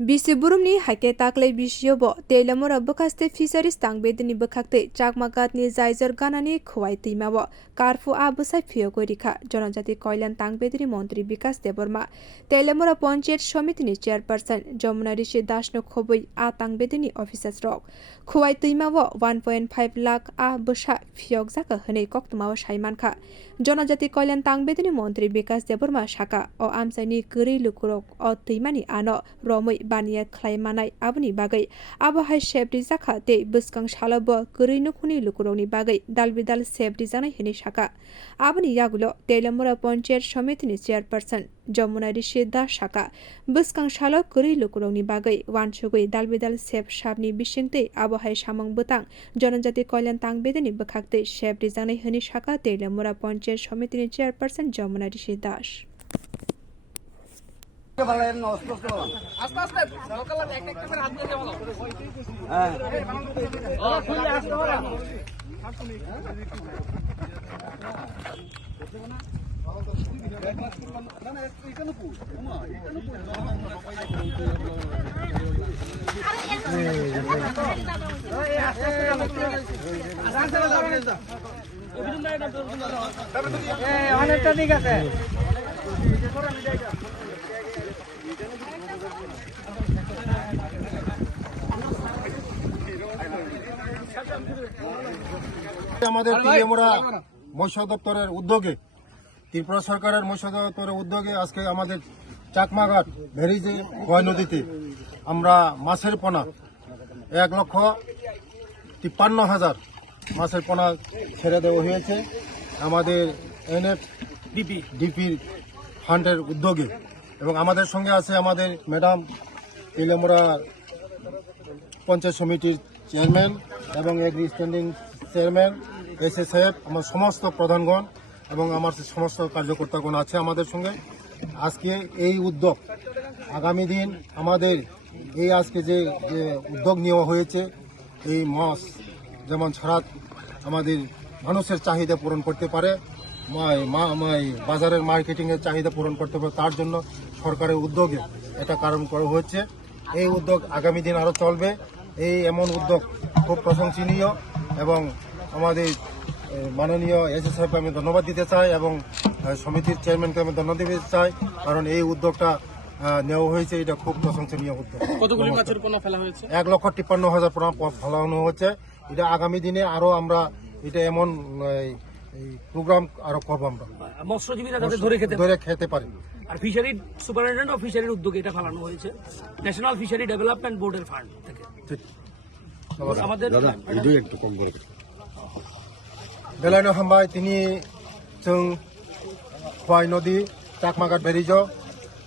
Bisiburumni haike taklai bisiyobo Teilamura Bakaste Fisheries Tangbedini Bakakte Chakmaghatni Zaizor Ganani Khowai Twimao Karfu Bwsa Phiyogui Rwkha Jonajati Koilan Tangbedini Montri Bikash Debbarma Teilamura Panchayat Samitini Chairperson Jamuna Rishi Dashno Khowai Tangbedini Officers Rok Khowai Twimao 1.5 lakh Bwsa Phiyogzaka Hene KOKPIN Saimankha Jonajati Koilan Tangbedini Montri Bikash Debbarma Shaka O Amsaini Guri Lukurok O Twimani Ano Romoi Baniya Klaimanai Abni Bagai Abahai Shebri Zaka Te Buskang Shalabo Kurinukuni Lukuroni Bagai Dalbidal Sebri Zana Hini Shaka Abni Yagulo Teilamura Panchayat Samitini Chairperson Jamuna Rishi Shaka Buskang Shalo Kuri Lukuroni Bagai Wansugui Dalbidal Seb Shabni Bishingte Abahai Shamang Butang Jonajati Koilan Tangbedini Bakakte Shebri Zana Hini Shaka Teilamura Panchayat Samitini Chairperson Jamuna Rishi Dash আস্তে আস্তে নৌকালা একটা একটা করে হাত দিয়ে বলো হ্যাঁ ও খুলে আসতে বলো না না এখানে পুরো ওমা এখানে পুরো এই আস্তে আস্তে যাবেন না অভিযোগ নাই না এই অনেকটা ঠিক আছে আমাদের ত্রিপুরা মৎস্য দপ্তরের উদ্যোগে ত্রিপুরা সরকারের মৎস্য দপ্তরের উদ্যোগে আজকে আমাদের চাকমাঘাট ভেরিজে খোয়াই নদীতে আমরা মাছের পোনা 1,53,000 মাছের পোনা ছেড়ে দেওয়া হয়েছে আমাদের ডিপির ফান্ডের উদ্যোগে এবং আমাদের সঙ্গে আছে আমাদের ম্যাডাম তিলেমুরা পঞ্চায়েত সমিতির চেয়ারম্যান এবং এগ্রি স্ট্যান্ডিং চেয়ারম্যান এসএসএফ আমার সমস্ত প্রধানগণ এবং আমার সমস্ত কার্যকর্তাগণ আছে আমাদের সঙ্গে আজকে এই উদ্যোগ আগামী দিন আমাদের এই আজকে যে উদ্যোগ নেওয়া হয়েছে এই মাছ যেমন ছাড়া আমাদের মানুষের চাহিদা পূরণ করতে পারে বাজারের মার্কেটিংয়ের চাহিদা পূরণ করতে পারে তার জন্য সরকারের উদ্যোগে এটা কারণ করা হচ্ছে এই উদ্যোগ আগামী দিন আরও চলবে এই এমন উদ্যোগ খুব প্রশংসনীয় এবং আমাদের মাননীয় এসএসএফকে আমি ধন্যবাদ দিতে চাই এবং সমিতির চেয়ারম্যানকে আমি ধন্যবাদ দিতে চাই কারণ এই উদ্যোগটা নেওয়া হয়েছে এটা খুব প্রশংসনীয় উদ্যোগ। কতগুলি মাছের পোনা ফেলা হয়েছে? 1,53,000 পোনা ফেলানো হচ্ছে এটা আগামী দিনে আরো আমরা এটা এমন প্রোগ্রাম আরো করবো আমরা মৎস্যজীবীরা ধরে খেতে পারে আর ফিশারি সুপারিনটেন্ডেন্ট অফ ফিশারির উদ্যোগে এটা ফেলানো হয়েছে ন্যাশনাল ফিশারি ডেভেলপমেন্ট বোর্ডের ফান্ড থেকে। আমাদের बेलायनो हामबाय दिनै जों खवाइ नदी चाकमाघाट भेरिज